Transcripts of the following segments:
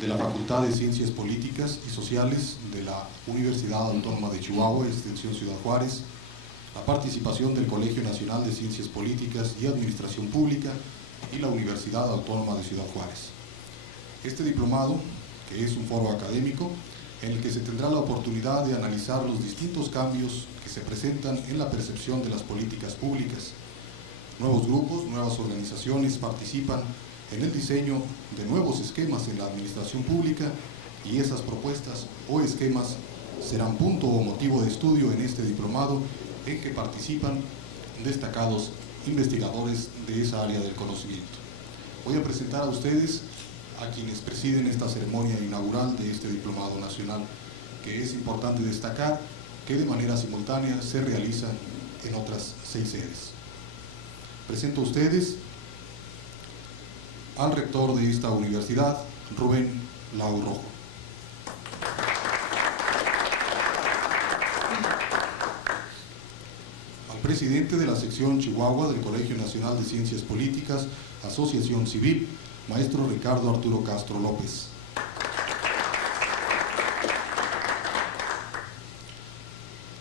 de la Facultad de Ciencias Políticas y Sociales de la Universidad Autónoma de Chihuahua, Extensión Ciudad Juárez, la participación del Colegio Nacional de Ciencias Políticas y Administración Pública y la Universidad Autónoma de Ciudad Juárez. Este diplomado, que es un foro académico, en el que se tendrá la oportunidad de analizar los distintos cambios que se presentan en la percepción de las políticas públicas. Nuevos grupos, nuevas organizaciones participan en el diseño de nuevos esquemas en la administración pública y esas propuestas o esquemas serán punto o motivo de estudio en este diplomado en que participan destacados investigadores de esa área del conocimiento. Voy a presentar a ustedes a quienes presiden esta ceremonia inaugural de este diplomado nacional, que es importante destacar que de manera simultánea se realiza en otras 6 sedes. Presento a ustedes al rector de esta universidad, Rubén Lau Rojo. Al presidente de la sección Chihuahua del Colegio Nacional de Ciencias Políticas, Asociación Civil, maestro Ricardo Arturo Castro López.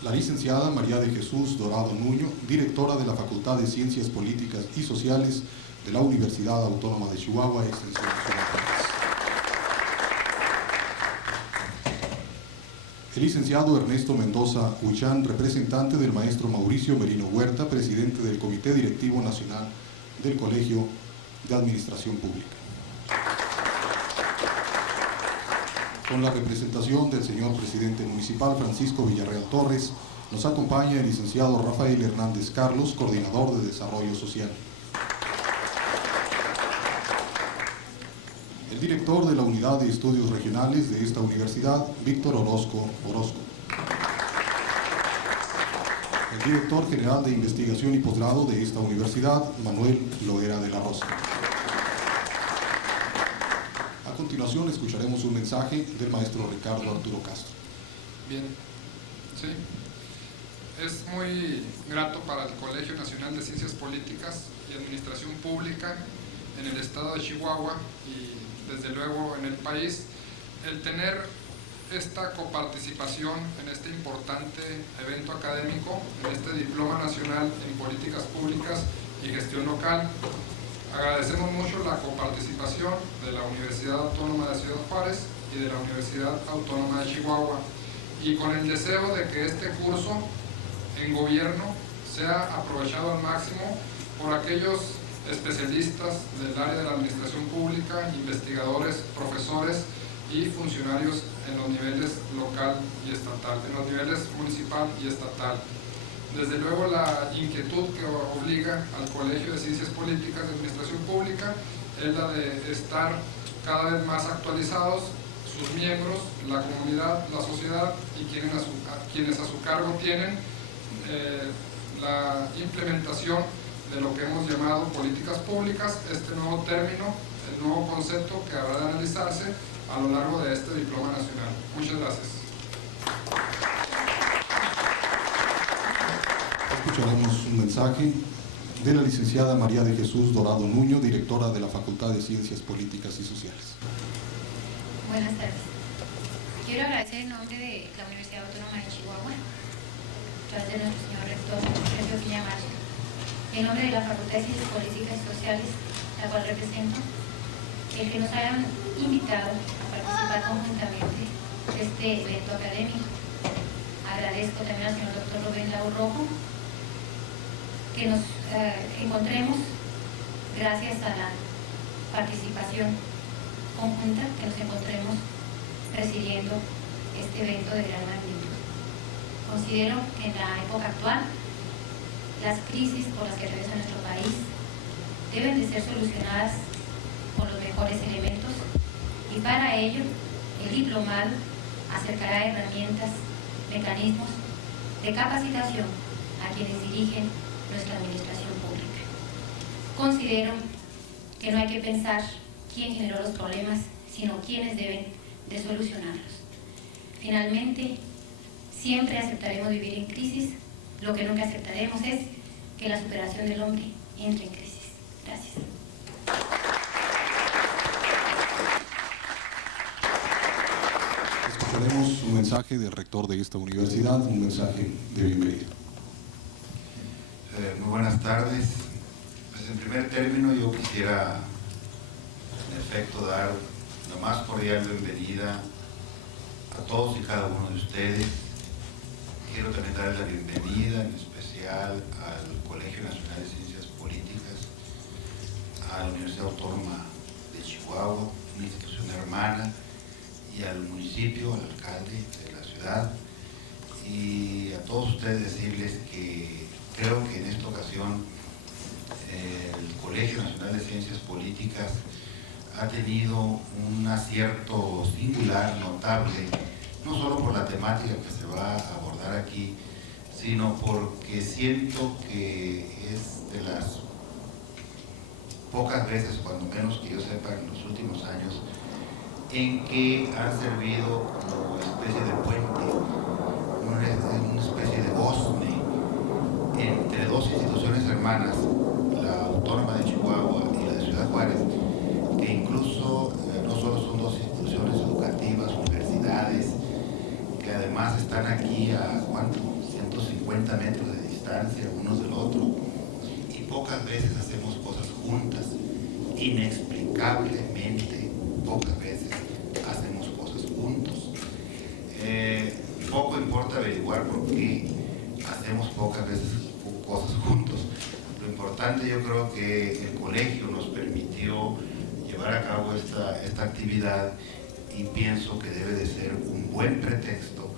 La licenciada María de Jesús Dorado Nuño, directora de la Facultad de Ciencias Políticas y Sociales de la Universidad Autónoma de Chihuahua, Extensión Ciudad Juárez. El licenciado Ernesto Mendoza Huichán, representante del maestro Mauricio Merino Huerta, presidente del Comité Directivo Nacional del Colegio de Administración Pública. Con la representación del señor presidente municipal Francisco Villarreal Torres, nos acompaña el licenciado Rafael Hernández Carlos, coordinador de Desarrollo Social. El director de la Unidad de Estudios Regionales de esta universidad, Víctor Orozco. El director general de Investigación y Posgrado de esta universidad, Manuel Loera de la Rosa. A continuación escucharemos un mensaje del maestro Ricardo Arturo Castro. Bien, sí. Es muy grato para el Colegio Nacional de Ciencias Políticas y Administración Pública en el estado de Chihuahua y desde luego en el país el tener esta coparticipación en este importante evento académico, en este Diploma Nacional en Políticas Públicas y Gestión Local. Agradecemos mucho la coparticipación de la Universidad Autónoma de Ciudad Juárez y de la Universidad Autónoma de Chihuahua, y con el deseo de que este curso en gobierno sea aprovechado al máximo por aquellos especialistas del área de la administración pública, investigadores, profesores y funcionarios en los niveles local y estatal, en los niveles municipal y estatal. Desde luego la inquietud que obliga al Colegio de Ciencias Políticas de Administración Pública es la de estar cada vez más actualizados, sus miembros, la comunidad, la sociedad y quienes a su cargo tienen la implementación de lo que hemos llamado políticas públicas, este nuevo término, el nuevo concepto que habrá de analizarse a lo largo de este diploma nacional. Muchas gracias. Escucharemos un mensaje de la licenciada María de Jesús Dorado Nuño, directora de la Facultad de Ciencias Políticas y Sociales. Buenas tardes. Quiero agradecer en nombre de la Universidad Autónoma de Chihuahua, a través de nuestro señor rector, Sergio Piñamacho, en nombre de la Facultad de Ciencias Políticas y Sociales, la cual represento, el que nos hayan invitado a participar conjuntamente de este evento académico. Agradezco también al señor doctor Rubén Lau Rojo que nos encontremos, gracias a la participación conjunta, que nos encontremos presidiendo este evento de gran magnitud. Considero que en la época actual las crisis por las que atraviesa nuestro país deben de ser solucionadas con los mejores elementos, y para ello el diplomado acercará herramientas, mecanismos de capacitación a quienes dirigen nuestra administración pública. Considero que no hay que pensar quién generó los problemas, sino quiénes deben de solucionarlos. Finalmente, siempre aceptaremos vivir en crisis. Lo que nunca aceptaremos es que la superación del hombre entre en crisis. Gracias. mensaje del rector de esta universidad, un mensaje de bienvenida. Muy buenas tardes. Pues en primer término yo quisiera en efecto dar la más cordial bienvenida a todos y cada uno de ustedes. Quiero también dar la bienvenida en especial al Colegio Nacional de Ciencias Políticas, a la Universidad Autónoma de Chihuahua, una institución hermana, y al municipio, al alcalde de la ciudad, y a todos ustedes decirles que creo que en esta ocasión el Colegio Nacional de Ciencias Políticas ha tenido un acierto singular, notable, no solo por la temática que se va a abordar aquí, sino porque siento que es de las pocas veces, cuando menos que yo sepa, en los últimos años, en que han servido como especie de puente, una especie de gozne entre dos instituciones hermanas, la Autónoma de Chihuahua y la de Ciudad Juárez, que incluso no solo son dos instituciones educativas, universidades, que además están aquí a ¿cuánto? 150 metros de distancia unos del otro, y pocas veces hacemos cosas juntas, inexplicablemente pocas veces hacemos cosas juntos. Poco importa averiguar por qué hacemos pocas veces cosas juntos. Lo importante, yo creo que el colegio nos permitió llevar a cabo esta actividad, y pienso que debe de ser un buen pretexto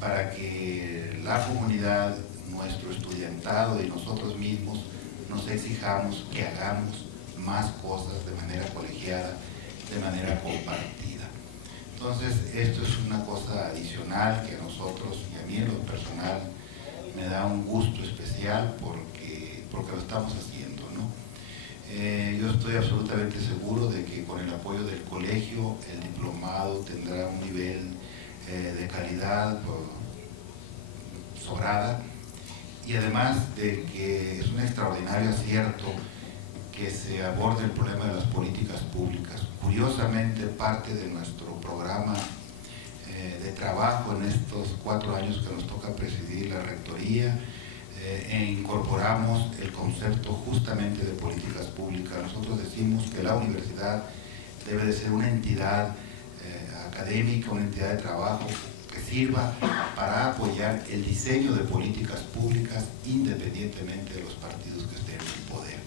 para que la comunidad, nuestro estudiantado y nosotros mismos nos exijamos que hagamos más cosas de manera colegiada, de manera compartida. Entonces, esto es una cosa adicional que a nosotros y a mí en lo personal me da un gusto especial porque lo estamos haciendo, ¿no? Yo estoy absolutamente seguro de que con el apoyo del colegio el diplomado tendrá un nivel de calidad sobrada, y además de que es un extraordinario acierto que se aborde el problema de las políticas públicas. Curiosamente, parte de nuestro programa de trabajo en estos 4 años que nos toca presidir la rectoría, incorporamos el concepto justamente de políticas públicas. Nosotros decimos que la universidad debe de ser una entidad académica, una entidad de trabajo que sirva para apoyar el diseño de políticas públicas independientemente de los partidos que estén en el poder.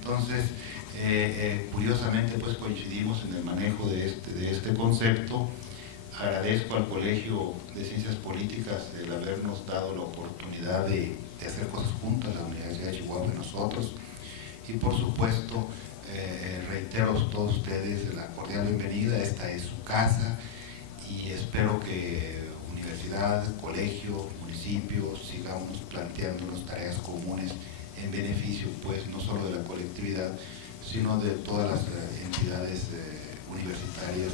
Entonces, curiosamente, pues coincidimos en el manejo de este concepto. Agradezco al Colegio de Ciencias Políticas el habernos dado la oportunidad de hacer cosas juntas, la Universidad de Chihuahua y nosotros, y por supuesto reitero a todos ustedes la cordial bienvenida. Esta es su casa, y espero que universidad, colegio, municipio sigamos planteándonos tareas comunes en beneficio, pues, no solo de la colectividad, sino de todas las entidades universitarias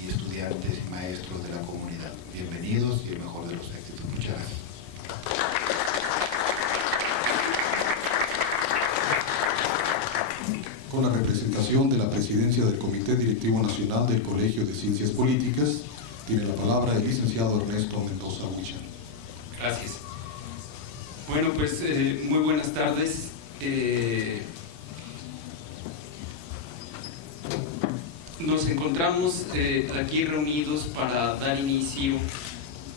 y estudiantes y maestros de la comunidad. Bienvenidos y el mejor de los éxitos. Muchas gracias. Con la representación de la presidencia del Comité Directivo Nacional del Colegio de Ciencias Políticas, tiene la palabra el licenciado Ernesto Mendoza Huichan. Gracias. Bueno, pues muy buenas tardes. Nos encontramos aquí reunidos para dar inicio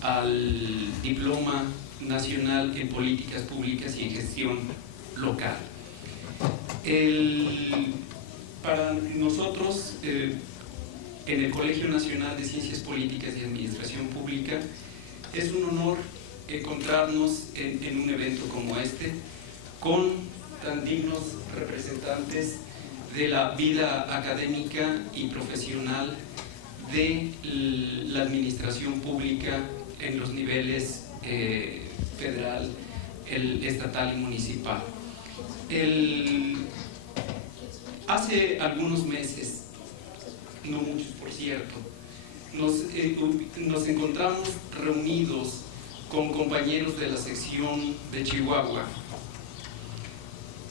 al Diploma Nacional en Políticas Públicas y en Gestión Local. Para nosotros, en el Colegio Nacional de Ciencias Políticas y Administración Pública, es un honor encontrarnos en un evento como este, con tan dignos representantes de la vida académica y profesional de la administración pública en los niveles federal, el estatal y municipal. Hace algunos meses, no muchos por cierto, nos encontramos reunidos con compañeros de la sección de Chihuahua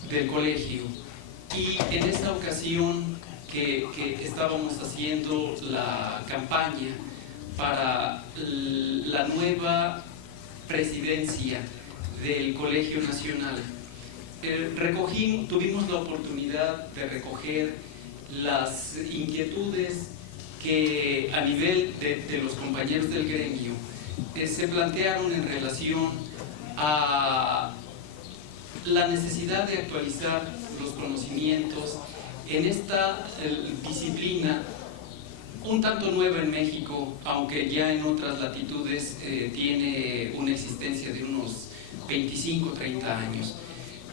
del colegio, y en esta ocasión que estábamos haciendo la campaña para la nueva presidencia del Colegio Nacional. Tuvimos la oportunidad de recoger las inquietudes que a nivel de los compañeros del gremio se plantearon en relación a la necesidad de actualizar los conocimientos en esta disciplina un tanto nueva en México, aunque ya en otras latitudes tiene una existencia de unos 25 o 30 años.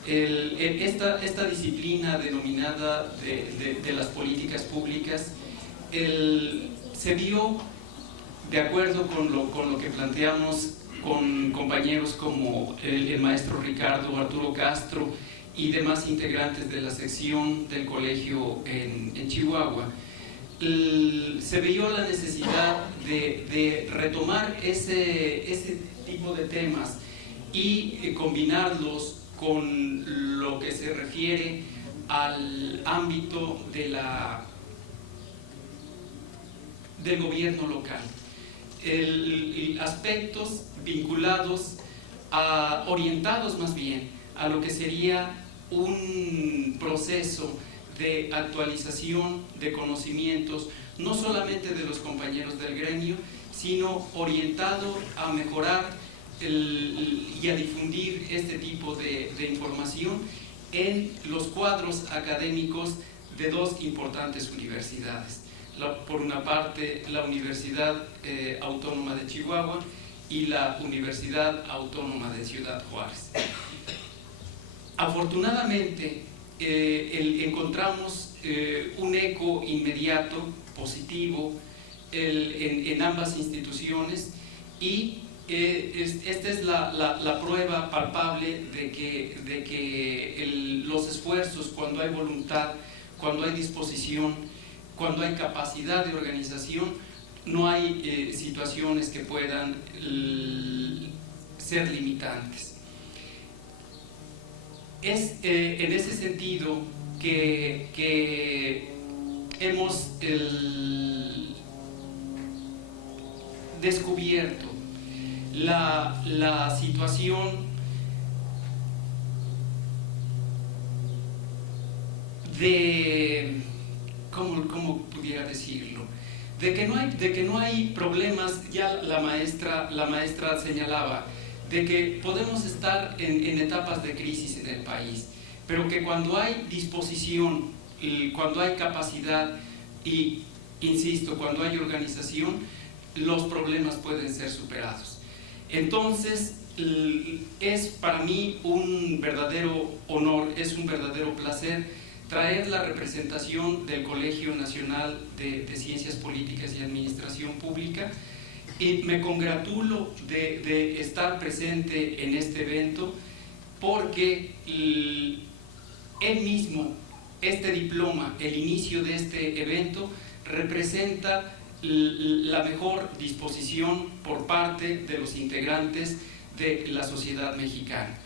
Esta disciplina denominada de las políticas públicas se vio, de acuerdo con lo que planteamos con compañeros como el maestro Ricardo Arturo Castro y demás integrantes de la sección del colegio en Chihuahua, se vio la necesidad de retomar ese tipo de temas y combinarlos con lo que se refiere al ámbito del gobierno local. Aspectos vinculados orientados más bien a lo que sería un proceso de actualización de conocimientos, no solamente de los compañeros del gremio, sino orientado a mejorar y a difundir este tipo de información en los cuadros académicos de dos importantes universidades. Por una parte, la Universidad Autónoma de Chihuahua y la Universidad Autónoma de Ciudad Juárez. Afortunadamente, encontramos un eco inmediato, positivo, en ambas instituciones, y esta es la prueba palpable de que los esfuerzos, cuando hay voluntad, cuando hay disposición, cuando hay capacidad de organización, no hay situaciones que puedan ser limitantes. Es en ese sentido que hemos descubierto la situación de, ¿cómo pudiera decirlo? De que no hay problemas, ya la maestra señalaba, de que podemos estar en etapas de crisis en el país, pero que cuando hay disposición, cuando hay capacidad y, insisto, cuando hay organización, los problemas pueden ser superados. Entonces, es para mí un verdadero honor, es un verdadero placer traer la representación del Colegio Nacional de Ciencias Políticas y Administración Pública, y me congratulo de estar presente en este evento, porque él mismo, este diploma, el inicio de este evento, representa la mejor disposición por parte de los integrantes de la sociedad mexicana.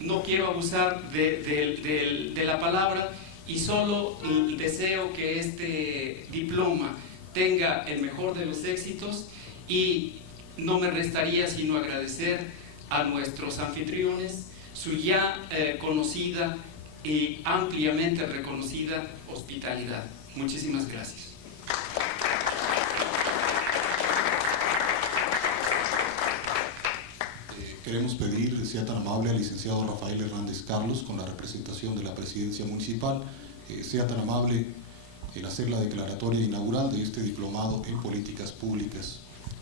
No quiero abusar de la palabra, y solo deseo que este diploma tenga el mejor de los éxitos, y no me restaría sino agradecer a nuestros anfitriones su ya conocida y ampliamente reconocida hospitalidad. Muchísimas gracias. Queremos pedir, sea tan amable, al licenciado Rafael Hernández Carlos, con la representación de la Presidencia Municipal, sea tan amable en hacer la declaratoria inaugural de este diplomado en Políticas Públicas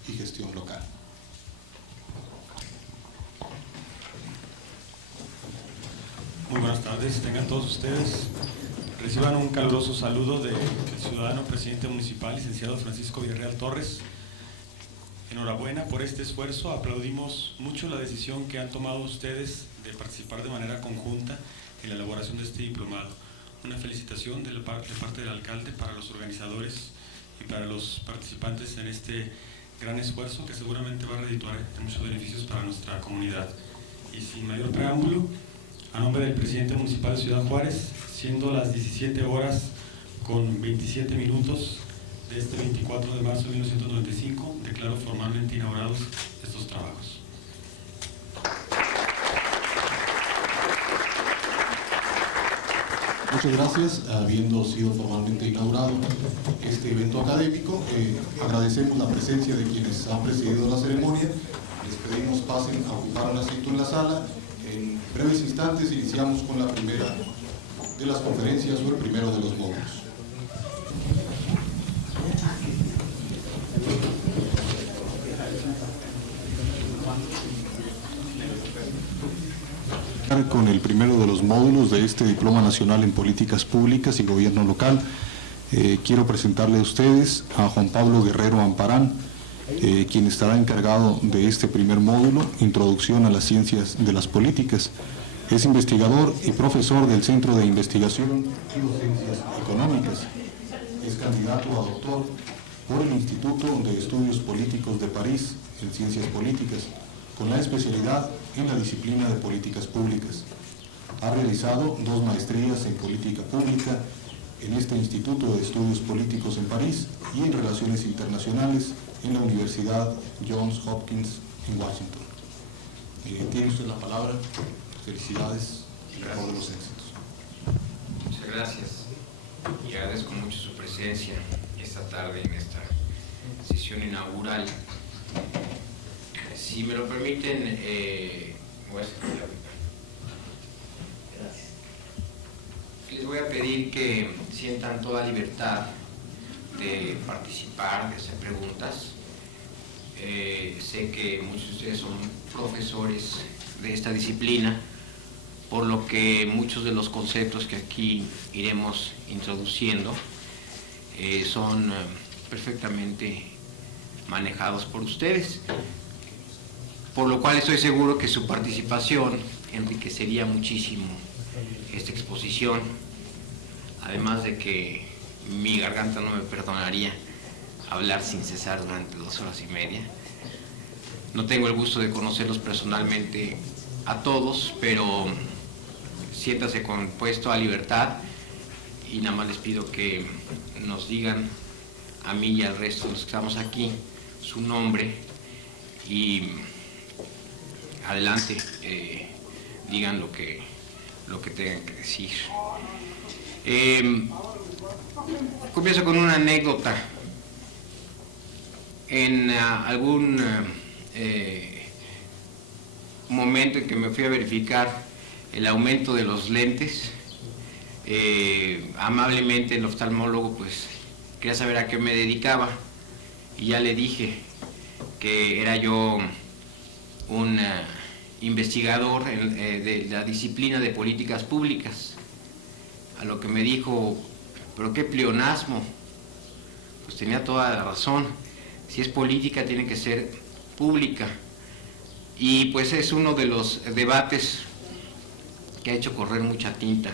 y Gestión Local. Muy buenas tardes, tengan todos ustedes. Reciban un caluroso saludo del ciudadano presidente municipal, licenciado Francisco Villarreal Torres. Enhorabuena por este esfuerzo, aplaudimos mucho la decisión que han tomado ustedes de participar de manera conjunta en la elaboración de este diplomado. Una felicitación de parte del alcalde para los organizadores y para los participantes en este gran esfuerzo que seguramente va a redituar muchos beneficios para nuestra comunidad. Y sin mayor preámbulo, a nombre del presidente municipal de Ciudad Juárez, siendo las 17 horas con 27 minutos, de este 24 de marzo de 1995, declaro formalmente inaugurados estos trabajos. Muchas gracias. Habiendo sido formalmente inaugurado este evento académico, agradecemos la presencia de quienes han presidido la ceremonia. Les pedimos pasen a ocupar un asiento en la sala. En breves instantes iniciamos con la primera de las conferencias o el primero de los módulos. Con el primero de los módulos de este Diploma Nacional en Políticas Públicas y Gobierno Local, quiero presentarle a ustedes a Juan Pablo Guerrero Amparán, quien estará encargado de este primer módulo, Introducción a las Ciencias de las Políticas. Es investigador y profesor del Centro de Investigación y Docencias Económicas. Es candidato a doctor por el Instituto de Estudios Políticos de París en Ciencias Políticas, con la especialidad en la disciplina de políticas públicas. Ha realizado 2 maestrías en política pública en este Instituto de Estudios Políticos en París y en Relaciones Internacionales en la Universidad Johns Hopkins en Washington. Tiene usted la palabra. Felicidades y todos los éxitos. Muchas gracias y agradezco mucho su presencia esta tarde en esta sesión inaugural. Si me lo permiten, voy a hacer gracias. Les voy a pedir que sientan toda libertad de participar, de hacer preguntas. Sé que muchos de ustedes son profesores de esta disciplina, por lo que muchos de los conceptos que aquí iremos introduciendo son perfectamente manejados por ustedes, por lo cual estoy seguro que su participación enriquecería muchísimo esta exposición, además de que mi garganta no me perdonaría hablar sin cesar durante 2 horas y media. No tengo el gusto de conocerlos personalmente a todos, pero siéntase con puesto a libertad y nada más les pido que nos digan a mí y al resto de los que estamos aquí su nombre y adelante digan lo que tengan que decir. Comienzo con una anécdota. En algún momento en que me fui a verificar el aumento de los lentes, amablemente el oftalmólogo pues quería saber a qué me dedicaba y ya le dije que era yo un investigador de la disciplina de políticas públicas, a lo que me dijo, pero qué pleonasmo. Pues tenía toda la razón, si es política tiene que ser pública, y pues es uno de los debates que ha hecho correr mucha tinta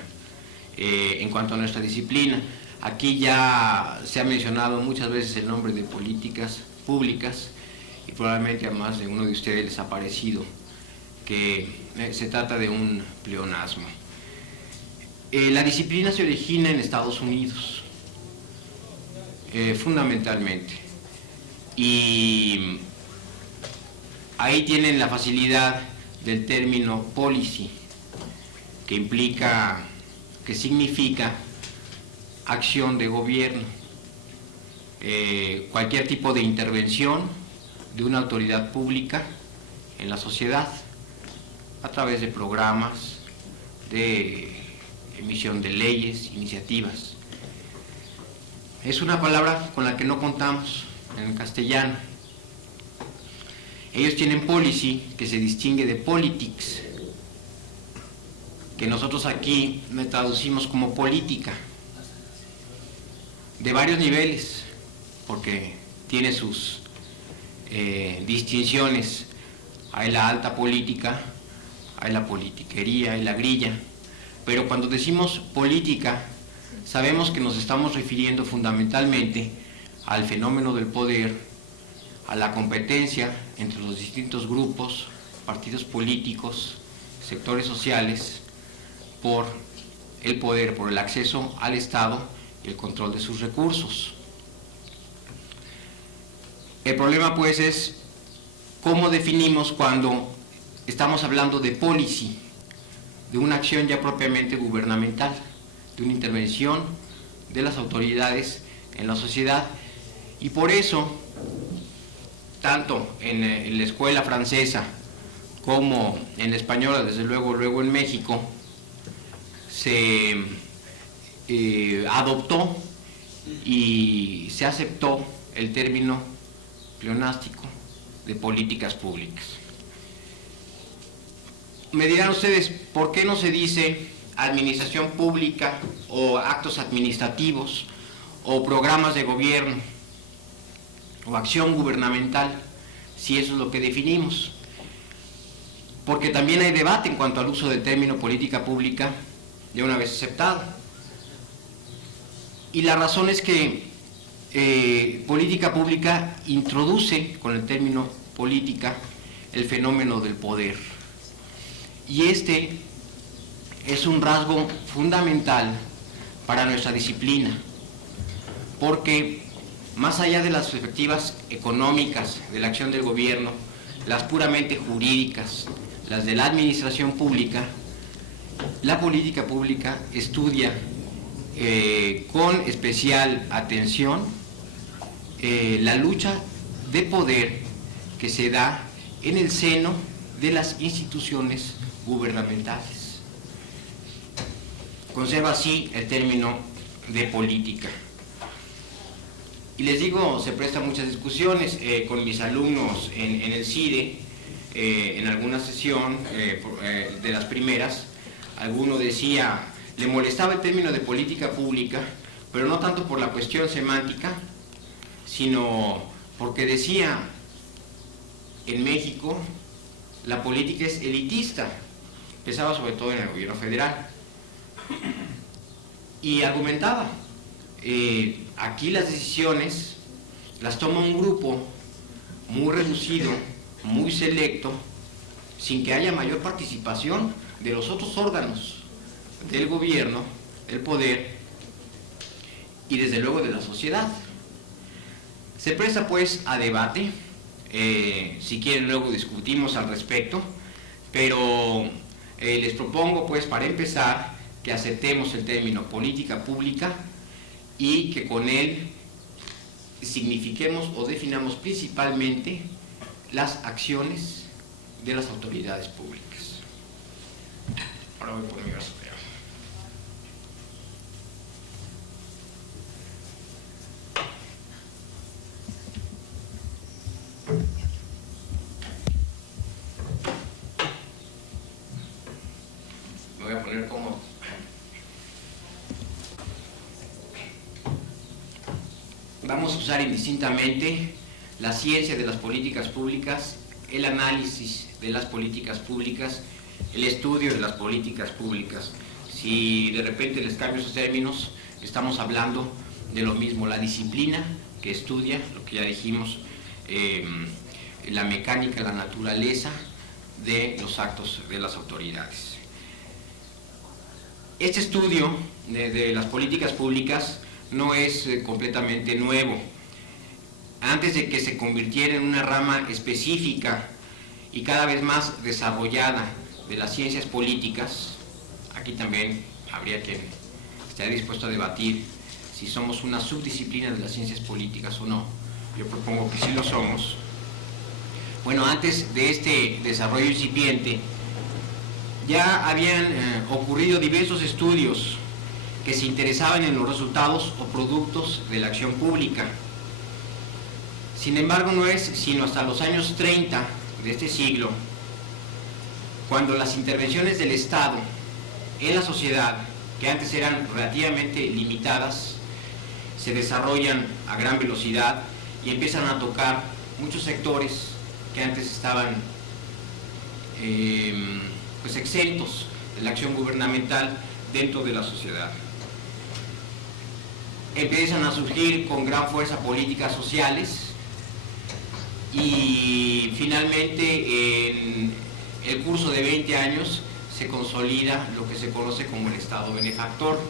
en cuanto a nuestra disciplina. Aquí ya se ha mencionado muchas veces el nombre de políticas públicas y probablemente a más de uno de ustedes les ha parecido que se trata de un pleonasmo. La disciplina se origina en Estados Unidos, fundamentalmente, y ahí tienen la facilidad del término policy, que significa acción de gobierno, cualquier tipo de intervención de una autoridad pública en la sociedad a través de programas, de emisión de leyes, iniciativas. Es una palabra con la que no contamos en el castellano. Ellos tienen policy, que se distingue de politics, que nosotros aquí me traducimos como política, de varios niveles, porque tiene sus distinciones. Hay la alta política, hay la politiquería, hay la grilla, pero cuando decimos política, sabemos que nos estamos refiriendo fundamentalmente al fenómeno del poder, a la competencia entre los distintos grupos, partidos políticos, sectores sociales, por el poder, por el acceso al Estado y el control de sus recursos. El problema pues es cómo definimos cuando estamos hablando de policy, de una acción ya propiamente gubernamental, de una intervención de las autoridades en la sociedad. Y por eso, tanto en la escuela francesa como en la española, desde luego en México, se adoptó y se aceptó el término pleonástico de políticas públicas. Me dirán ustedes, ¿por qué no se dice administración pública o actos administrativos o programas de gobierno o acción gubernamental, si eso es lo que definimos? Porque también hay debate en cuanto al uso del término política pública ya una vez aceptado. Y la razón es que política pública introduce con el término política el fenómeno del poder. Y este es un rasgo fundamental para nuestra disciplina, porque más allá de las perspectivas económicas de la acción del gobierno, las puramente jurídicas, las de la administración pública, la política pública estudia con especial atención la lucha de poder que se da en el seno de las instituciones gubernamentales. Conserva así el término de política. Y les digo, se presta muchas discusiones con mis alumnos en el CIDE, en alguna sesión de las primeras. Alguno decía, le molestaba el término de política pública, pero no tanto por la cuestión semántica, sino porque decía, en México la política es elitista, pensaba sobre todo en el gobierno federal, y argumentaba, aquí las decisiones las toma un grupo muy reducido, muy selecto, sin que haya mayor participación de los otros órganos del gobierno, del poder y desde luego de la sociedad. Se presta pues a debate, si quieren luego discutimos al respecto, pero les propongo pues para empezar que aceptemos el término política pública y que con él signifiquemos o definamos principalmente las acciones de las autoridades públicas. Ahora voy por mi brazo. Me voy a poner cómodo. Vamos a usar indistintamente la ciencia de las políticas públicas, el análisis de las políticas públicas, el estudio de las políticas públicas. Si de repente les cambio esos términos, estamos hablando de lo mismo, la disciplina que estudia, lo que ya dijimos, la mecánica, la naturaleza de los actos de las autoridades. Este estudio de las políticas públicas no es completamente nuevo. Antes de que se convirtiera en una rama específica y cada vez más desarrollada de las ciencias políticas, aquí también habría quien esté dispuesto a debatir si somos una subdisciplina de las ciencias políticas o no. Yo propongo que sí lo somos. Bueno, antes de este desarrollo incipiente, ya habían ocurrido diversos estudios que se interesaban en los resultados o productos de la acción pública. Sin embargo, no es sino hasta los años 30 de este siglo, cuando las intervenciones del Estado en la sociedad, que antes eran relativamente limitadas, se desarrollan a gran velocidad y empiezan a tocar muchos sectores que antes estaban pues exentos de la acción gubernamental dentro de la sociedad. Empiezan a surgir con gran fuerza políticas sociales y finalmente en el curso de 20 años se consolida lo que se conoce como el Estado benefactor.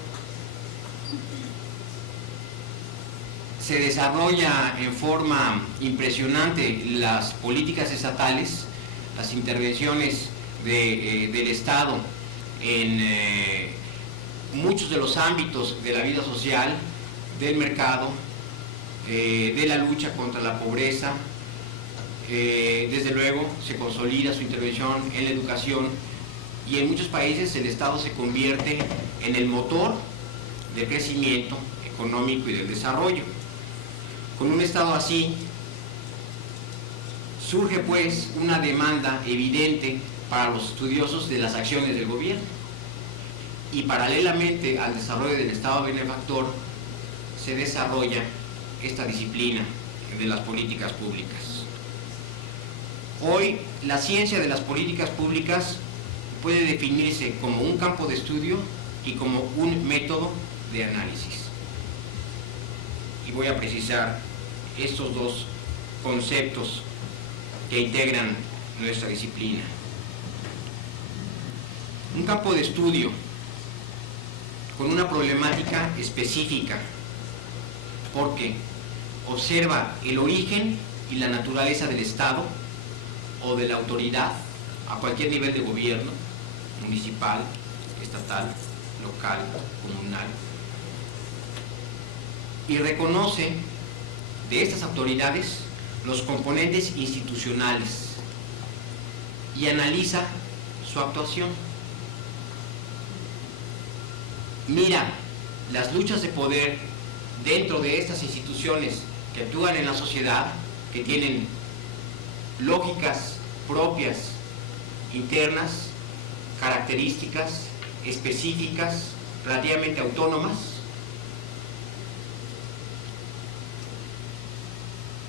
se desarrolla en forma impresionante las políticas estatales, las intervenciones del Estado en muchos de los ámbitos de la vida social, del mercado, de la lucha contra la pobreza. Desde luego se consolida su intervención en la educación, y en muchos países el Estado se convierte en el motor del crecimiento económico y del desarrollo. Con un Estado así, surge pues una demanda evidente para los estudiosos de las acciones del gobierno, y paralelamente al desarrollo del Estado benefactor se desarrolla esta disciplina de las políticas públicas. Hoy la ciencia de las políticas públicas puede definirse como un campo de estudio y como un método de análisis. Y voy a precisar estos dos conceptos que integran nuestra disciplina. Un campo de estudio con una problemática específica, porque observa el origen y la naturaleza del Estado o de la autoridad a cualquier nivel de gobierno, municipal, estatal, local, comunal, y reconoce de estas autoridades los componentes institucionales y analiza su actuación. Mira las luchas de poder dentro de estas instituciones que actúan en la sociedad, que tienen lógicas propias, internas, características específicas, relativamente autónomas,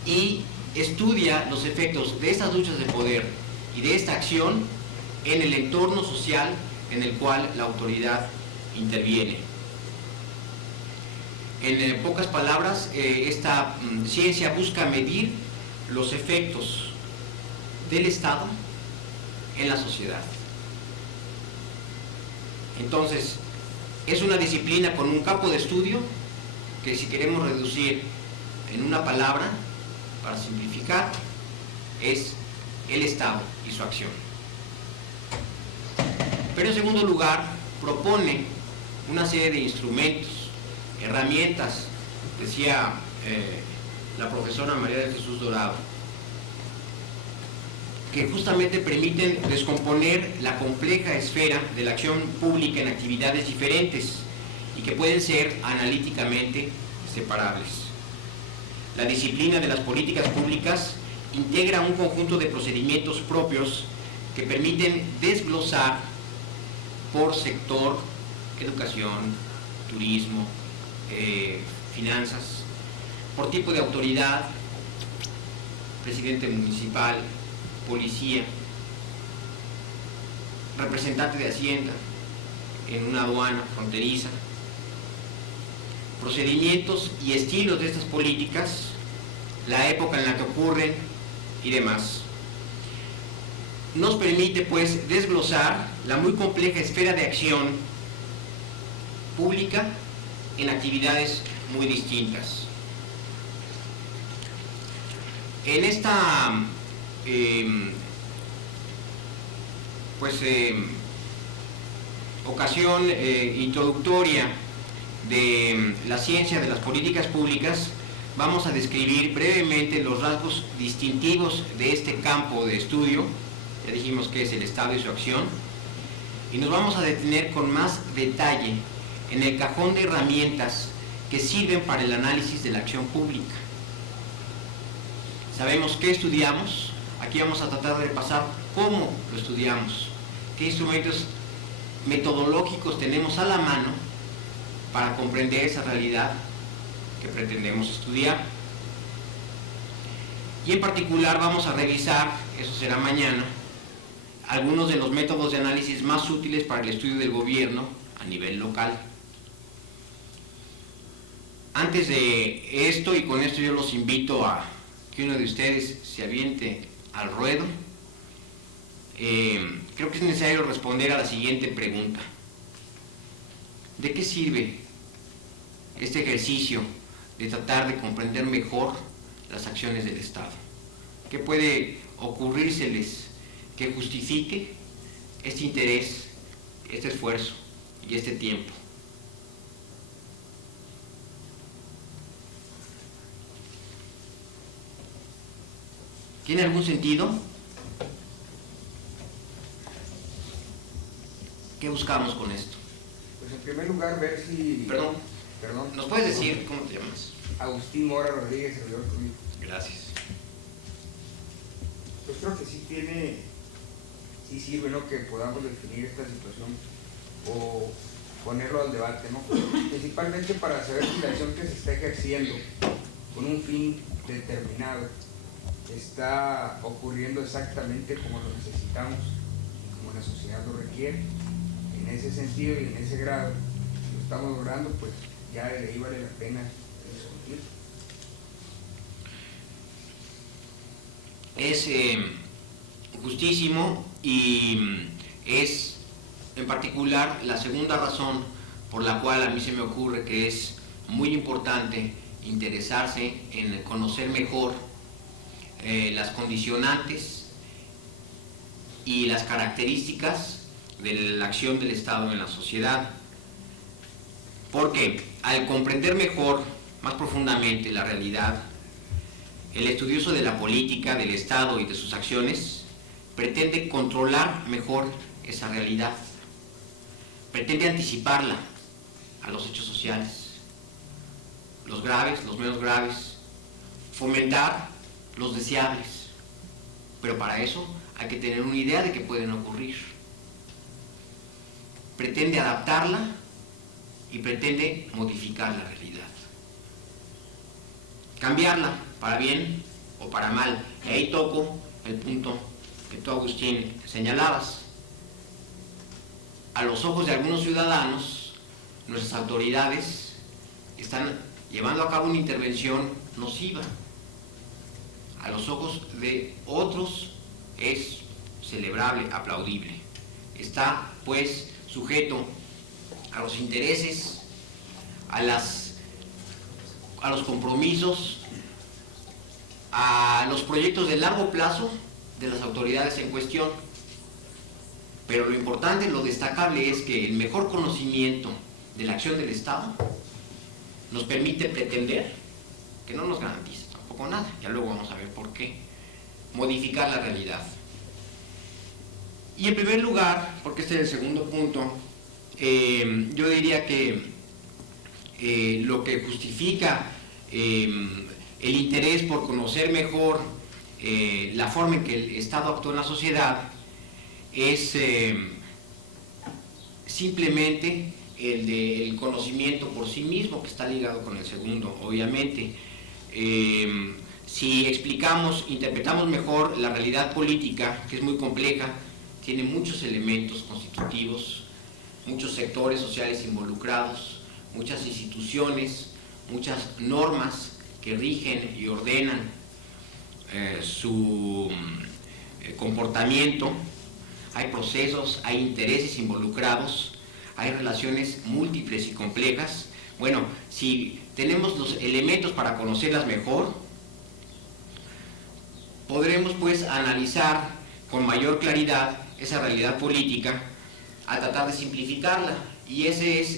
y estudia los efectos de estas luchas de poder y de esta acción en el entorno social en el cual la autoridad interviene. En pocas palabras, esta ciencia busca medir los efectos del Estado en la sociedad. Entonces, es una disciplina con un campo de estudio que, si queremos reducir en una palabra, para simplificar, es el Estado y su acción. Pero en segundo lugar, propone una serie de instrumentos, herramientas, decía la profesora María de Jesús Dorado, que justamente permiten descomponer la compleja esfera de la acción pública en actividades diferentes y que pueden ser analíticamente separables. La disciplina de las políticas públicas integra un conjunto de procedimientos propios que permiten desglosar por sector: educación, turismo, finanzas, por tipo de autoridad: presidente municipal, policía, representante de Hacienda en una aduana fronteriza, procedimientos y estilos de estas políticas, la época en la que ocurren y demás. Nos permite pues desglosar la muy compleja esfera de acción pública en actividades muy distintas. En esta ocasión introductoria de la ciencia de las políticas públicas, vamos a describir brevemente los rasgos distintivos de este campo de estudio. Ya dijimos que es el Estado y su acción, y nos vamos a detener con más detalle en el cajón de herramientas que sirven para el análisis de la acción pública. Sabemos qué estudiamos, aquí vamos a tratar de repasar cómo lo estudiamos, qué instrumentos metodológicos tenemos a la mano para comprender esa realidad que pretendemos estudiar. Y en particular vamos a revisar, eso será mañana, algunos de los métodos de análisis más útiles para el estudio del gobierno a nivel local. Antes de esto, y con esto yo los invito a que uno de ustedes se aviente al ruedo, creo que es necesario responder a la siguiente pregunta: ¿de qué sirve este ejercicio de tratar de comprender mejor las acciones del Estado. ¿Qué puede ocurrírseles que justifique este interés, este esfuerzo y este tiempo? ¿Tiene algún sentido? ¿Qué buscamos con esto? Pues en primer lugar ver si... Perdón. Perdón. ¿Nos puedes decir cómo te llamas? Agustín Mora Rodríguez, servidor público. Gracias. Pues creo que sí sirve, ¿no?, que podamos definir esta situación o ponerlo al debate, ¿no? Principalmente para saber si la acción que se está ejerciendo con un fin determinado está ocurriendo exactamente como lo necesitamos, como la sociedad lo requiere. En ese sentido y en ese grado, si lo estamos logrando, pues ya de ahí vale la pena discutir. Es justísimo y es en particular la segunda razón por la cual a mí se me ocurre que es muy importante interesarse en conocer mejor las condicionantes y las características de la acción del Estado en la sociedad. Porque al comprender mejor, más profundamente la realidad, el estudioso de la política, del Estado y de sus acciones pretende controlar mejor esa realidad, pretende anticiparla a los hechos sociales, los graves, los menos graves, fomentar los deseables, pero para eso hay que tener una idea de que pueden ocurrir. Pretende adaptarla y pretende modificar la realidad, cambiarla para bien o para mal. Y ahí toco el punto que tú, Agustín, señalabas. A los ojos de algunos ciudadanos, nuestras autoridades están llevando a cabo una intervención nociva. A los ojos de otros es celebrable, aplaudible. Está, pues, sujeto a los intereses, a los compromisos, a los proyectos de largo plazo de las autoridades en cuestión. Pero lo importante, lo destacable es que el mejor conocimiento de la acción del Estado nos permite pretender, que no nos garantiza tampoco nada, ya luego vamos a ver por qué, modificar la realidad. Y en primer lugar, porque este es el segundo punto, yo diría que lo que justifica el interés por conocer mejor la forma en que el Estado actúa en la sociedad es simplemente el del conocimiento por sí mismo, que está ligado con el segundo, obviamente. Si explicamos, interpretamos mejor la realidad política, que es muy compleja, tiene muchos elementos constitutivos, muchos sectores sociales involucrados, muchas instituciones, muchas normas que rigen y ordenan su comportamiento. Hay procesos, hay intereses involucrados, hay relaciones múltiples y complejas. Bueno, si tenemos los elementos para conocerlas mejor, podremos pues analizar con mayor claridad esa realidad política a tratar de simplificarla. Y ese es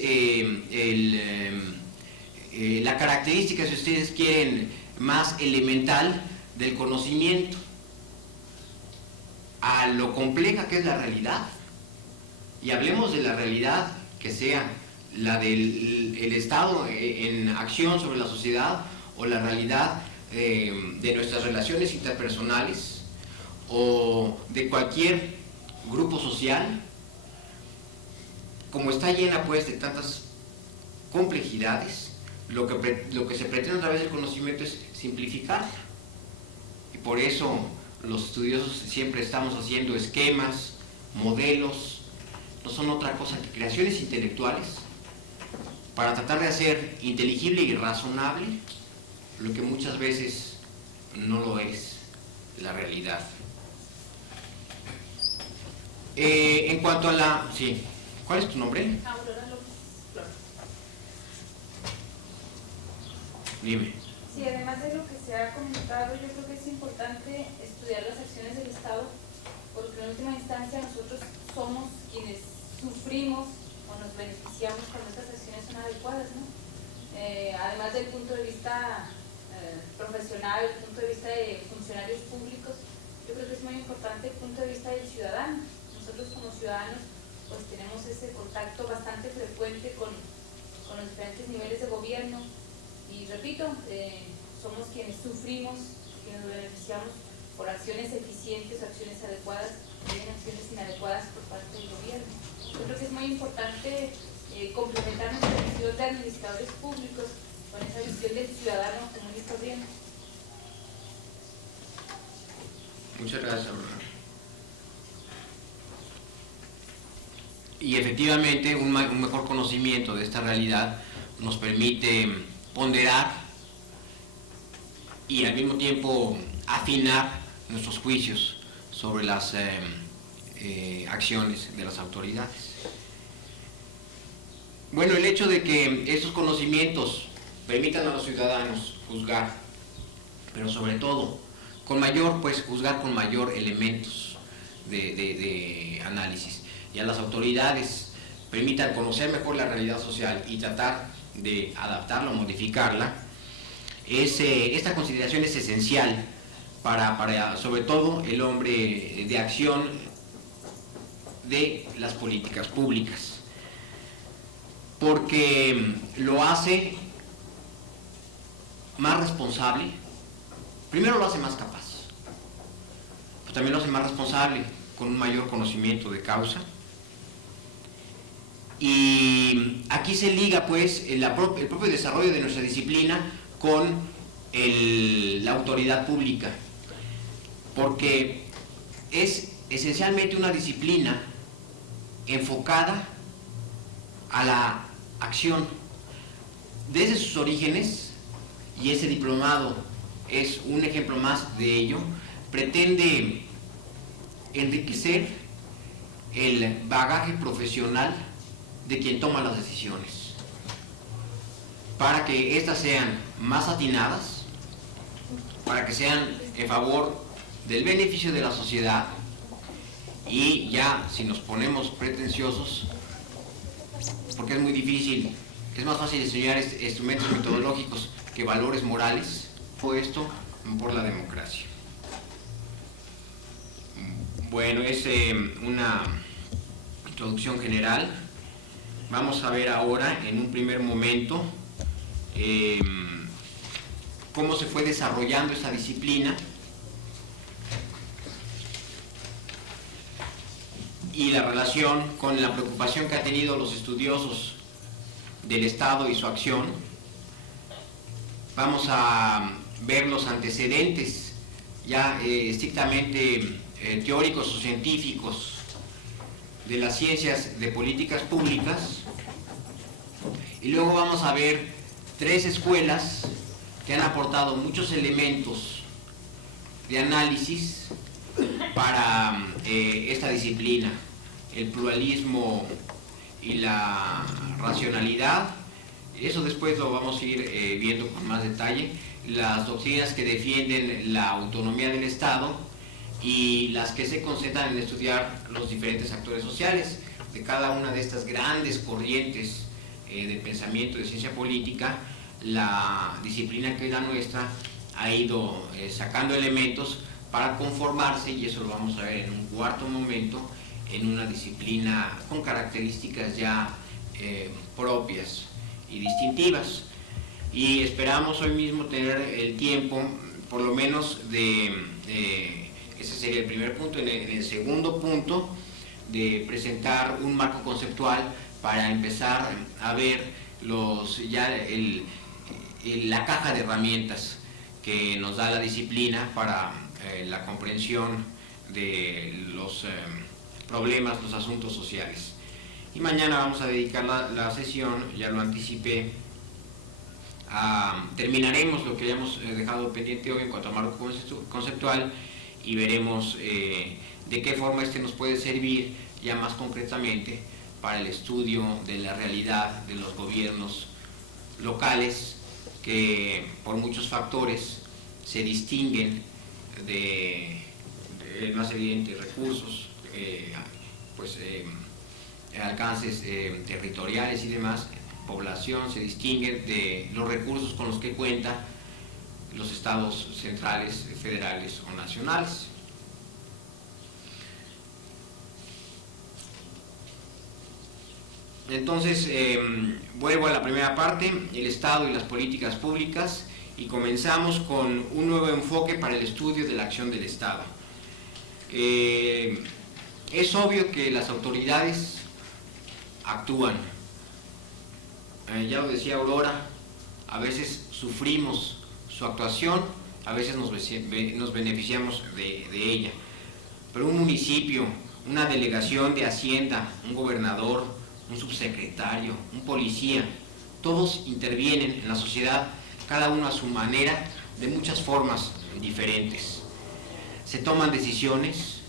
la característica, si ustedes quieren, más elemental del conocimiento. A lo compleja que es la realidad, y hablemos de la realidad que sea la del Estado en acción sobre la sociedad, o la realidad de nuestras relaciones interpersonales, o de cualquier grupo social, como está llena pues de tantas complejidades, lo que se pretende a través del conocimiento es simplificarla. Y por eso los estudiosos siempre estamos haciendo esquemas, modelos, no son otra cosa que creaciones intelectuales para tratar de hacer inteligible y razonable lo que muchas veces no lo es la realidad. En cuanto a la... Sí. ¿Cuál es tu nombre? Aurora López Flores. Dime. Sí, además de lo que se ha comentado, yo creo que es importante estudiar las acciones del Estado, porque en última instancia nosotros somos quienes sufrimos o nos beneficiamos cuando estas acciones son adecuadas, ¿no? Además del punto de vista profesional, el punto de vista de funcionarios públicos, yo creo que es muy importante el punto de vista del ciudadano. Nosotros como ciudadanos pues tenemos ese contacto bastante frecuente con los diferentes niveles de gobierno y repito, somos quienes sufrimos, quienes nos beneficiamos por acciones eficientes, acciones adecuadas, también acciones inadecuadas por parte del gobierno. Yo creo que es muy importante complementar nuestra visión de administradores públicos con esa visión del ciudadano común y corriente. Muchas gracias, Aurora. Y efectivamente un mejor conocimiento de esta realidad nos permite ponderar y al mismo tiempo afinar nuestros juicios sobre las acciones de las autoridades. Bueno, el hecho de que estos conocimientos permitan a los ciudadanos juzgar, pero sobre todo juzgar con mayor elementos de análisis, y a las autoridades permitan conocer mejor la realidad social y tratar de adaptarla o modificarla, esta consideración es esencial para sobre todo el hombre de acción de las políticas públicas, porque lo hace más responsable. Primero lo hace más capaz, pero también lo hace más responsable, con un mayor conocimiento de causa. Y aquí se liga pues el propio desarrollo de nuestra disciplina con la autoridad pública, porque es esencialmente una disciplina enfocada a la acción. Desde sus orígenes, y ese diplomado es un ejemplo más de ello, pretende enriquecer el bagaje profesional de quien toma las decisiones, para que éstas sean más atinadas, para que sean en favor del beneficio de la sociedad, y ya si nos ponemos pretenciosos, porque es muy difícil, es más fácil enseñar instrumentos metodológicos que valores morales, fue esto por la democracia. Bueno, es una introducción general. Vamos a ver ahora, en un primer momento, cómo se fue desarrollando esta disciplina y la relación con la preocupación que han tenido los estudiosos del Estado y su acción. Vamos a ver los antecedentes ya estrictamente teóricos o científicos de las ciencias de políticas públicas, y luego vamos a ver 3 escuelas que han aportado muchos elementos de análisis para esta disciplina: el pluralismo y la racionalidad. Eso después lo vamos a ir viendo con más detalle. Las doctrinas que defienden la autonomía del Estado y las que se concentran en estudiar los diferentes actores sociales. De cada una de estas grandes corrientes de pensamiento de ciencia política, la disciplina que es la nuestra ha ido sacando elementos para conformarse, y eso lo vamos a ver en un cuarto momento, en una disciplina con características ya propias y distintivas. Y esperamos hoy mismo tener el tiempo, por lo menos ese sería el primer punto. En el segundo punto, de presentar un marco conceptual para empezar a ver la caja de herramientas que nos da la disciplina para la comprensión de los problemas, los asuntos sociales. Y mañana vamos a dedicar la sesión, ya lo anticipé, terminaremos lo que hayamos dejado pendiente hoy en cuanto a marco conceptual, y veremos de qué forma nos puede servir ya más concretamente para el estudio de la realidad de los gobiernos locales que por muchos factores se distinguen de más evidentes recursos, alcances territoriales y demás, población, se distinguen de los recursos con los que cuentan los estados centrales, federales o nacionales. Entonces, vuelvo a la primera parte, el Estado y las políticas públicas, y comenzamos con un nuevo enfoque para el estudio de la acción del Estado. Es obvio que las autoridades actúan. Ya lo decía Aurora, a veces sufrimos su actuación, a veces nos beneficiamos de ella. Pero un municipio, una delegación de Hacienda, un gobernador, un subsecretario, un policía, todos intervienen en la sociedad, cada uno a su manera, de muchas formas diferentes. Se toman decisiones,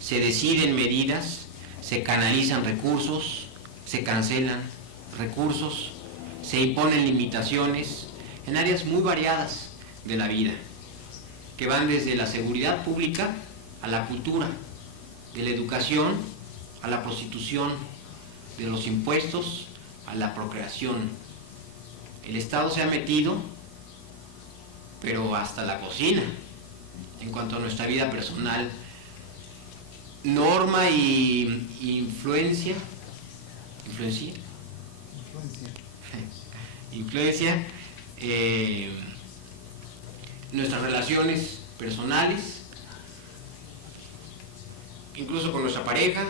se deciden medidas, se canalizan recursos, se cancelan recursos, se imponen limitaciones en áreas muy variadas de la vida, que van desde la seguridad pública a la cultura, de la educación a la prostitución, de los impuestos a la procreación. El Estado se ha metido, pero hasta la cocina, en cuanto a nuestra vida personal. Norma y influencia nuestras relaciones personales, incluso con nuestra pareja,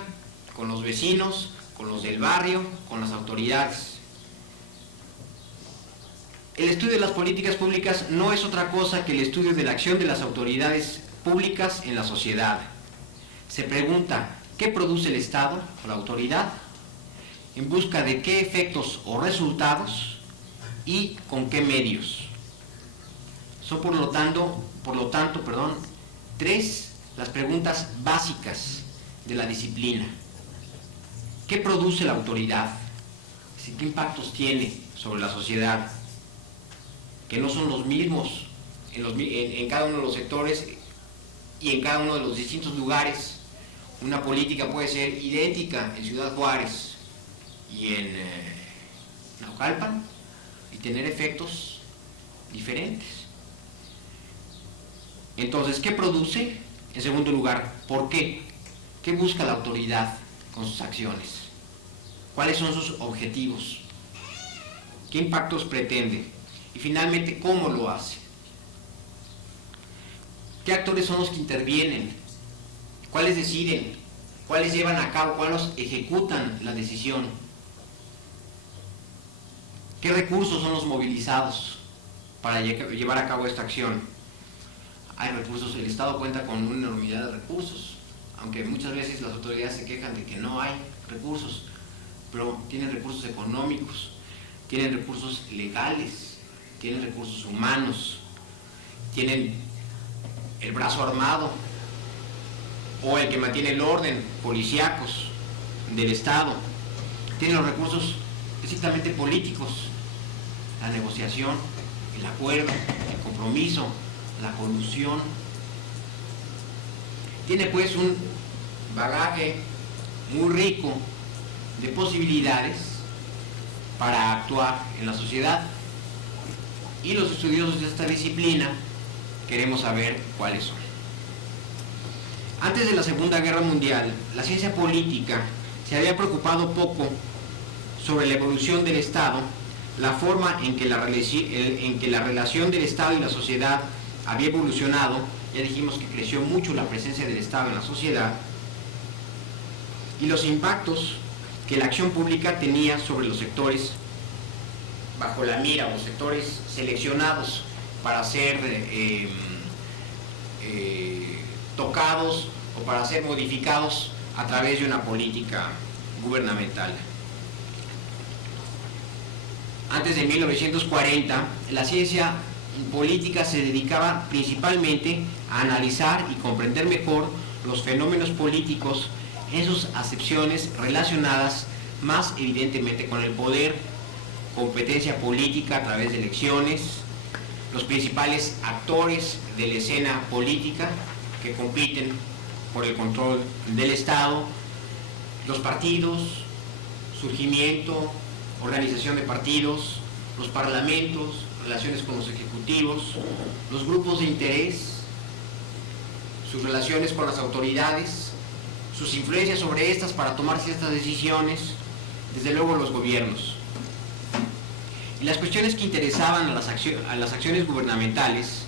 con los vecinos, con los del barrio, con las autoridades. El estudio de las políticas públicas no es otra cosa que el estudio de la acción de las autoridades públicas en la sociedad. Se pregunta, ¿qué produce el Estado o la autoridad? ¿En busca de qué efectos o resultados? ¿Y con qué medios? Son por lo tanto, tres las preguntas básicas de la disciplina. ¿Qué produce la autoridad? ¿Qué impactos tiene sobre la sociedad? Que no son los mismos en cada uno de los sectores y en cada uno de los distintos lugares. Una política puede ser idéntica en Ciudad Juárez y en Naucalpan y tener efectos diferentes. Entonces, ¿qué produce? En segundo lugar, ¿por qué? ¿Qué busca la autoridad con sus acciones? ¿Cuáles son sus objetivos? ¿Qué impactos pretende? Y finalmente, ¿cómo lo hace? ¿Qué actores son los que intervienen? ¿Cuáles deciden? ¿Cuáles llevan a cabo? ¿Cuáles ejecutan la decisión? ¿Qué recursos son los movilizados para llevar a cabo esta acción? Hay recursos, el Estado cuenta con una enormidad de recursos, aunque muchas veces las autoridades se quejan de que no hay recursos, pero tienen recursos económicos, tienen recursos legales, tienen recursos humanos, tienen el brazo armado o el que mantiene el orden, policíacos del Estado, tienen los recursos estrictamente políticos, la negociación, el acuerdo, el compromiso, la colusión. Tiene pues un bagaje muy rico de posibilidades para actuar en la sociedad, y los estudiosos de esta disciplina queremos saber cuáles son. Antes de la Segunda Guerra Mundial, la ciencia política se había preocupado poco sobre la evolución del Estado, la forma en que la relación del Estado y la sociedad había evolucionado. Ya dijimos que creció mucho la presencia del Estado en la sociedad, y los impactos que la acción pública tenía sobre los sectores bajo la mira, los sectores seleccionados para ser tocados o para ser modificados a través de una política gubernamental. Antes de 1940, la ciencia política se dedicaba principalmente a analizar y comprender mejor los fenómenos políticos en sus acepciones relacionadas más evidentemente con el poder, competencia política a través de elecciones, los principales actores de la escena política que compiten por el control del Estado, los partidos, surgimiento, organización de partidos, los parlamentos, relaciones con los ejecutivos, los grupos de interés, sus relaciones con las autoridades, sus influencias sobre estas para tomar ciertas decisiones, desde luego los gobiernos. Y las cuestiones que interesaban a las acciones gubernamentales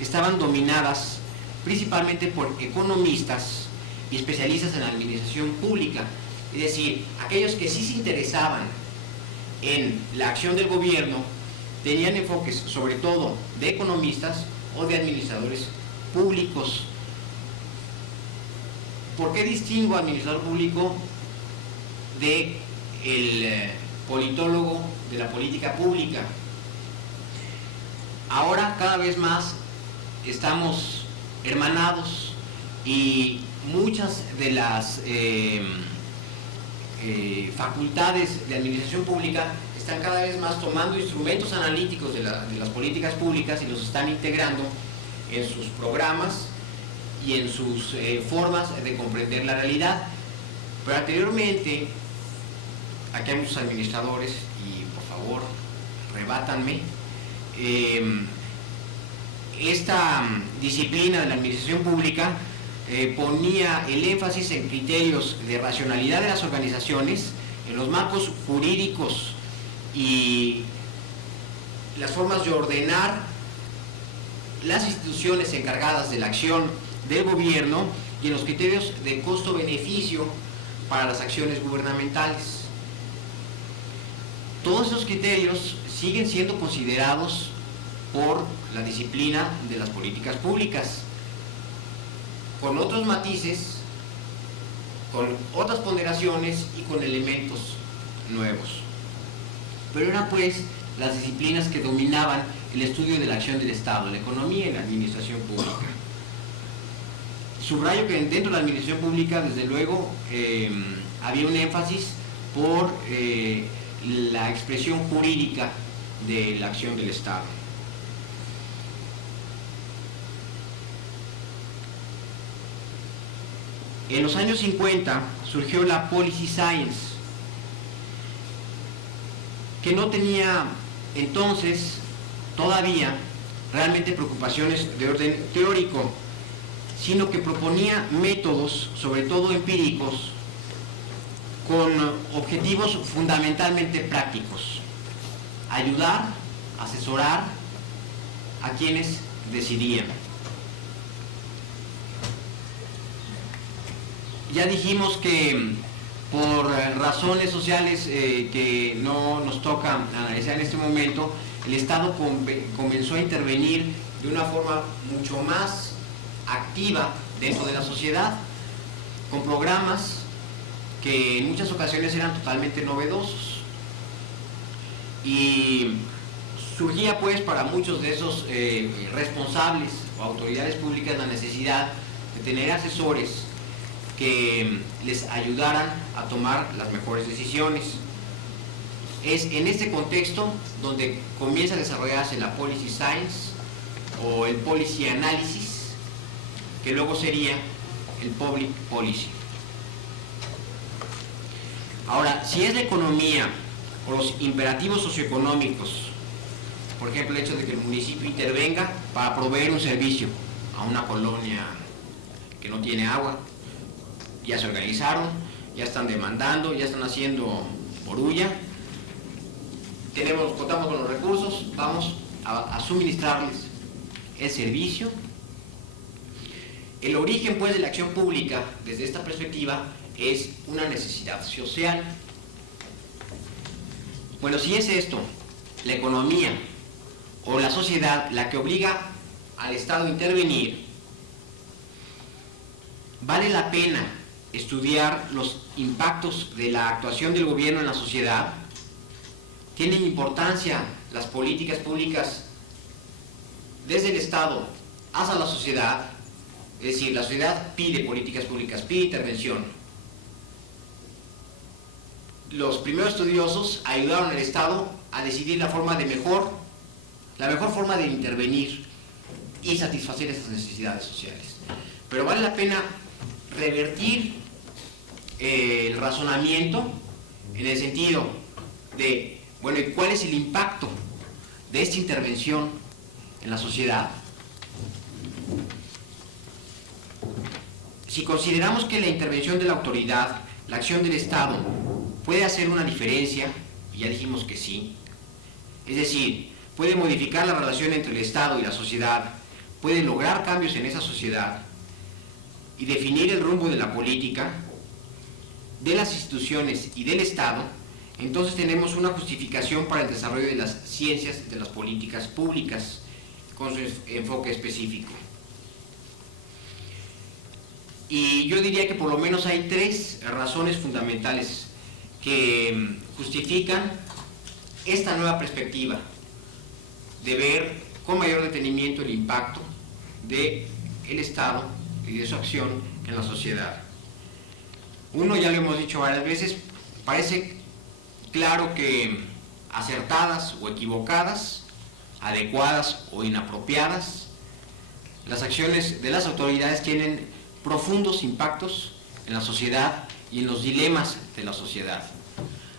estaban dominadas principalmente por economistas y especialistas en la administración pública, es decir, aquellos que sí se interesaban en la acción del gobierno tenían enfoques sobre todo de economistas o de administradores públicos. ¿Por qué distingo administrador público de el politólogo de la política pública? Ahora cada vez más estamos hermanados y muchas de las facultades de administración pública están cada vez más tomando instrumentos analíticos de las políticas públicas y los están integrando en sus programas y en sus formas de comprender la realidad. Pero anteriormente, aquí hay muchos administradores y por favor rebátanme, esta disciplina de la administración pública ponía el énfasis en criterios de racionalidad de las organizaciones, en los marcos jurídicos y las formas de ordenar las instituciones encargadas de la acción del gobierno y en los criterios de costo-beneficio para las acciones gubernamentales. Todos esos criterios siguen siendo considerados por la disciplina de las políticas públicas, con otros matices, con otras ponderaciones y con elementos nuevos. Pero eran pues las disciplinas que dominaban el estudio de la acción del Estado, la economía y la administración pública. Subrayo que dentro de la administración pública, desde luego, había un énfasis por la expresión jurídica de la acción del Estado. En los años 50 surgió la Policy Science, que no tenía entonces todavía realmente preocupaciones de orden teórico, sino que proponía métodos, sobre todo empíricos, con objetivos fundamentalmente prácticos: ayudar, asesorar a quienes decidían. Ya dijimos que por razones sociales que no nos toca analizar en este momento, el Estado comenzó a intervenir de una forma mucho más activa dentro de la sociedad, con programas que en muchas ocasiones eran totalmente novedosos. Y surgía pues para muchos de esos responsables o autoridades públicas la necesidad de tener asesores que les ayudaran a tomar las mejores decisiones. Es en este contexto donde comienza a desarrollarse la Policy Science o el Policy Analysis, que luego sería el Public Policy. Ahora, si es la economía o los imperativos socioeconómicos, por ejemplo, el hecho de que el municipio intervenga para proveer un servicio a una colonia que no tiene agua, ya se organizaron, ya están demandando, ya están haciendo borulla, contamos con los recursos, vamos a suministrarles el servicio. El origen pues de la acción pública desde esta perspectiva es una necesidad social. Bueno, si es esto, la economía o la sociedad la que obliga al Estado a intervenir, vale la pena estudiar los impactos de la actuación del gobierno en la sociedad. ¿Tienen importancia las políticas públicas desde el Estado hacia la sociedad? Es decir, la sociedad pide políticas públicas, pide intervención. Los primeros estudiosos ayudaron al Estado a decidir la forma de mejor la mejor forma de intervenir y satisfacer esas necesidades sociales. Pero vale la pena revertir el razonamiento en el sentido de, bueno, ¿y cuál es el impacto de esta intervención en la sociedad? Si consideramos que la intervención de la autoridad, la acción del Estado, puede hacer una diferencia, y ya dijimos que sí, es decir, puede modificar la relación entre el Estado y la sociedad, puede lograr cambios en esa sociedad y definir el rumbo de la política, de las instituciones y del Estado, entonces tenemos una justificación para el desarrollo de las ciencias de las políticas públicas con su enfoque específico. Y yo diría que por lo menos hay 3 razones fundamentales que justifican esta nueva perspectiva de ver con mayor detenimiento el impacto del Estado y de su acción en la sociedad. Uno, ya lo hemos dicho varias veces, parece claro que acertadas o equivocadas, adecuadas o inapropiadas, las acciones de las autoridades tienen profundos impactos en la sociedad y en los dilemas de la sociedad.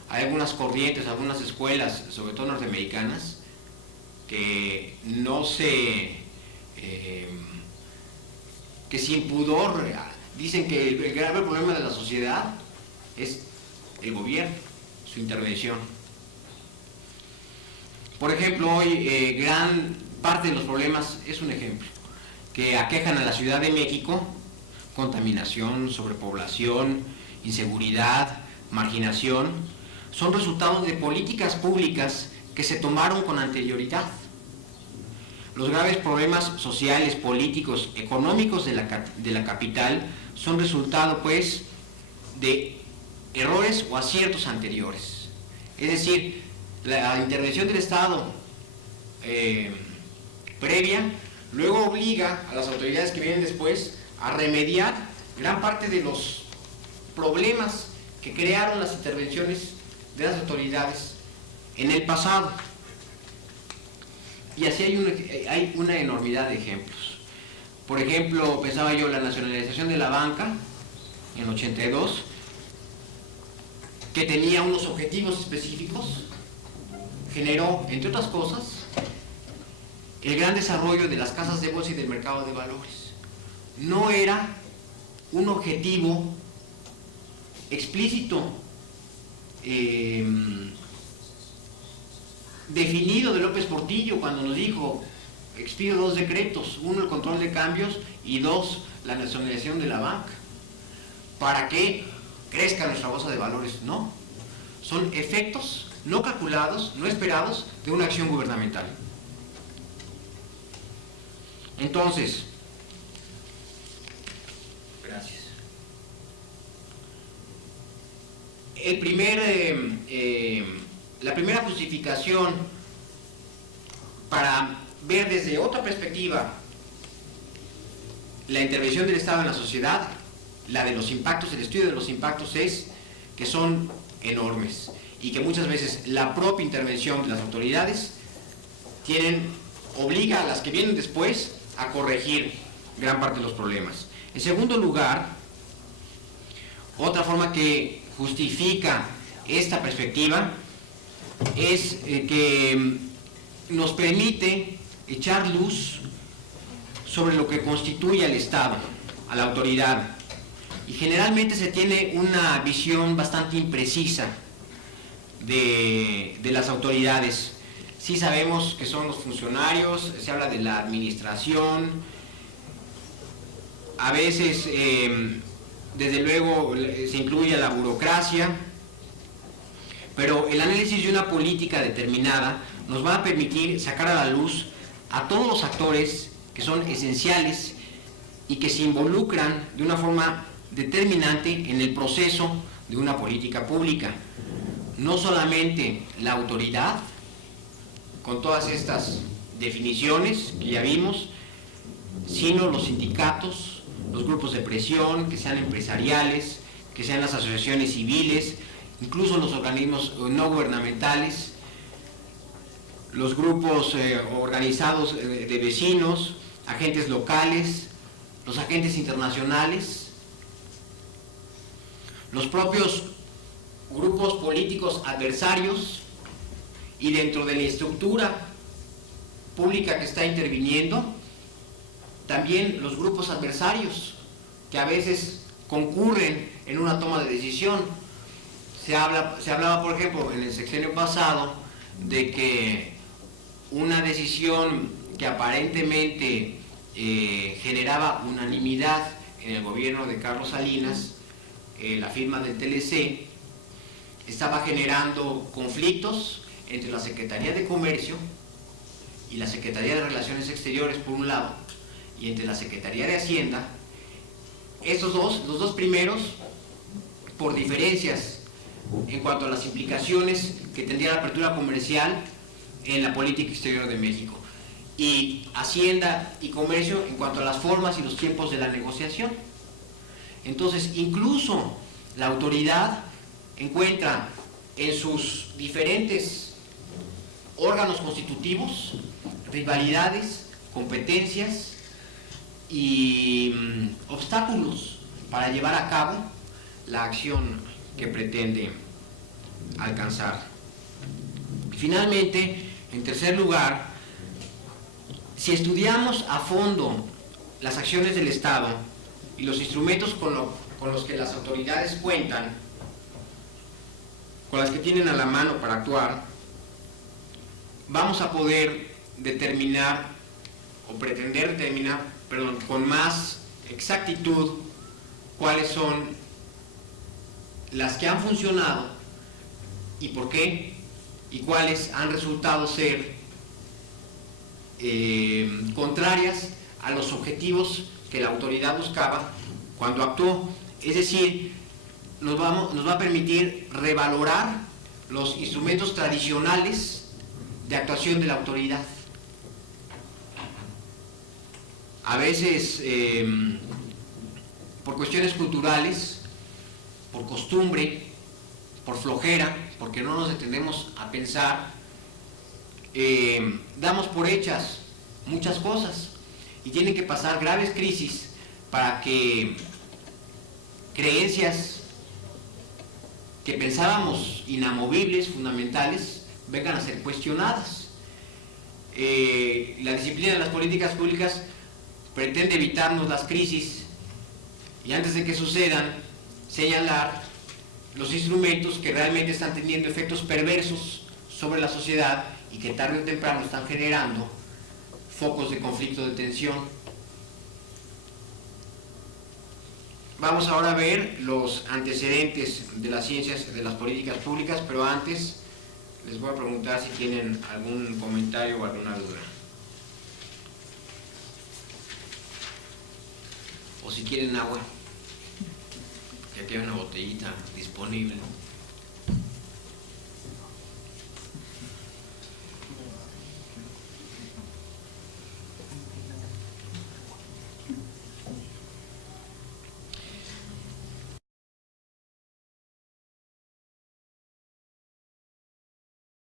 Hay algunas corrientes, algunas escuelas, sobre todo norteamericanas, que que sin pudor dicen que el grave problema de la sociedad es el gobierno, su intervención. Por ejemplo, hoy gran parte de los problemas, es un ejemplo, que aquejan a la Ciudad de México: contaminación, sobrepoblación, inseguridad, marginación, son resultados de políticas públicas que se tomaron con anterioridad. Los graves problemas sociales, políticos, económicos de la capital son resultado, pues, de errores o aciertos anteriores. Es decir, la intervención del Estado previa luego obliga a las autoridades que vienen después a remediar gran parte de los problemas que crearon las intervenciones de las autoridades en el pasado. Y así hay una enormidad de ejemplos. Por ejemplo, pensaba yo, la nacionalización de la banca en 82, que tenía unos objetivos específicos, generó, entre otras cosas, el gran desarrollo de las casas de bolsa y del mercado de valores. No era un objetivo explícito definido de López Portillo cuando nos dijo: expido 2 decretos, 1 el control de cambios y 2 la nacionalización de la banca, para que crezca nuestra bolsa de valores. No, son efectos no calculados, no esperados de una acción gubernamental. Entonces, gracias. La primera justificación para ver desde otra perspectiva la intervención del Estado en la sociedad, la de los impactos, el estudio de los impactos, es que son enormes y que muchas veces la propia intervención de las autoridades obliga a las que vienen después a corregir gran parte de los problemas. En segundo lugar, otra forma que justifica esta perspectiva es que nos permite echar luz sobre lo que constituye al Estado, a la autoridad. Y generalmente se tiene una visión bastante imprecisa de las autoridades. Sí sabemos que son los funcionarios, se habla de la administración, a veces desde luego se incluye a la burocracia, pero el análisis de una política determinada nos va a permitir sacar a la luz a todos los actores que son esenciales y que se involucran de una forma determinante en el proceso de una política pública. No solamente la autoridad, con todas estas definiciones que ya vimos, sino los sindicatos, los grupos de presión, que sean empresariales, que sean las asociaciones civiles, incluso los organismos no gubernamentales, los grupos organizados de vecinos, agentes locales, los agentes internacionales, los propios grupos políticos adversarios y dentro de la estructura pública que está interviniendo, también los grupos adversarios que a veces concurren en una toma de decisión. Se hablaba, por ejemplo, en el sexenio pasado, de que una decisión que aparentemente generaba unanimidad en el gobierno de Carlos Salinas, la firma del TLC, estaba generando conflictos entre la Secretaría de Comercio y la Secretaría de Relaciones Exteriores por un lado, y entre la Secretaría de Hacienda. Los dos primeros, por diferencias en cuanto a las implicaciones que tendría la apertura comercial en la política exterior de México, y Hacienda y Comercio en cuanto a las formas y los tiempos de la negociación. Entonces, incluso la autoridad encuentra en sus diferentes órganos constitutivos rivalidades, competencias y obstáculos para llevar a cabo la acción que pretende alcanzar. Finalmente, en tercer lugar, si estudiamos a fondo las acciones del Estado y los instrumentos con los que las autoridades cuentan, con las que tienen a la mano para actuar, vamos a poder determinar o pretender determinar, con más exactitud cuáles son las que han funcionado y por qué, y cuáles han resultado ser contrarias a los objetivos que la autoridad buscaba cuando actuó. Es decir, nos va a permitir revalorar los instrumentos tradicionales de actuación de la autoridad. A veces, por cuestiones culturales, por costumbre, por flojera, porque no nos detenemos a pensar, damos por hechas muchas cosas y tienen que pasar graves crisis para que creencias que pensábamos inamovibles, fundamentales, vengan a ser cuestionadas. La disciplina de las políticas públicas pretende evitarnos las crisis y antes de que sucedan, señalar los instrumentos que realmente están teniendo efectos perversos sobre la sociedad y que tarde o temprano están generando focos de conflicto, de tensión. Vamos ahora a ver los antecedentes de las ciencias de las políticas públicas, pero antes les voy a preguntar si tienen algún comentario o alguna duda. O si quieren agua, que aquí hay una botellita disponible.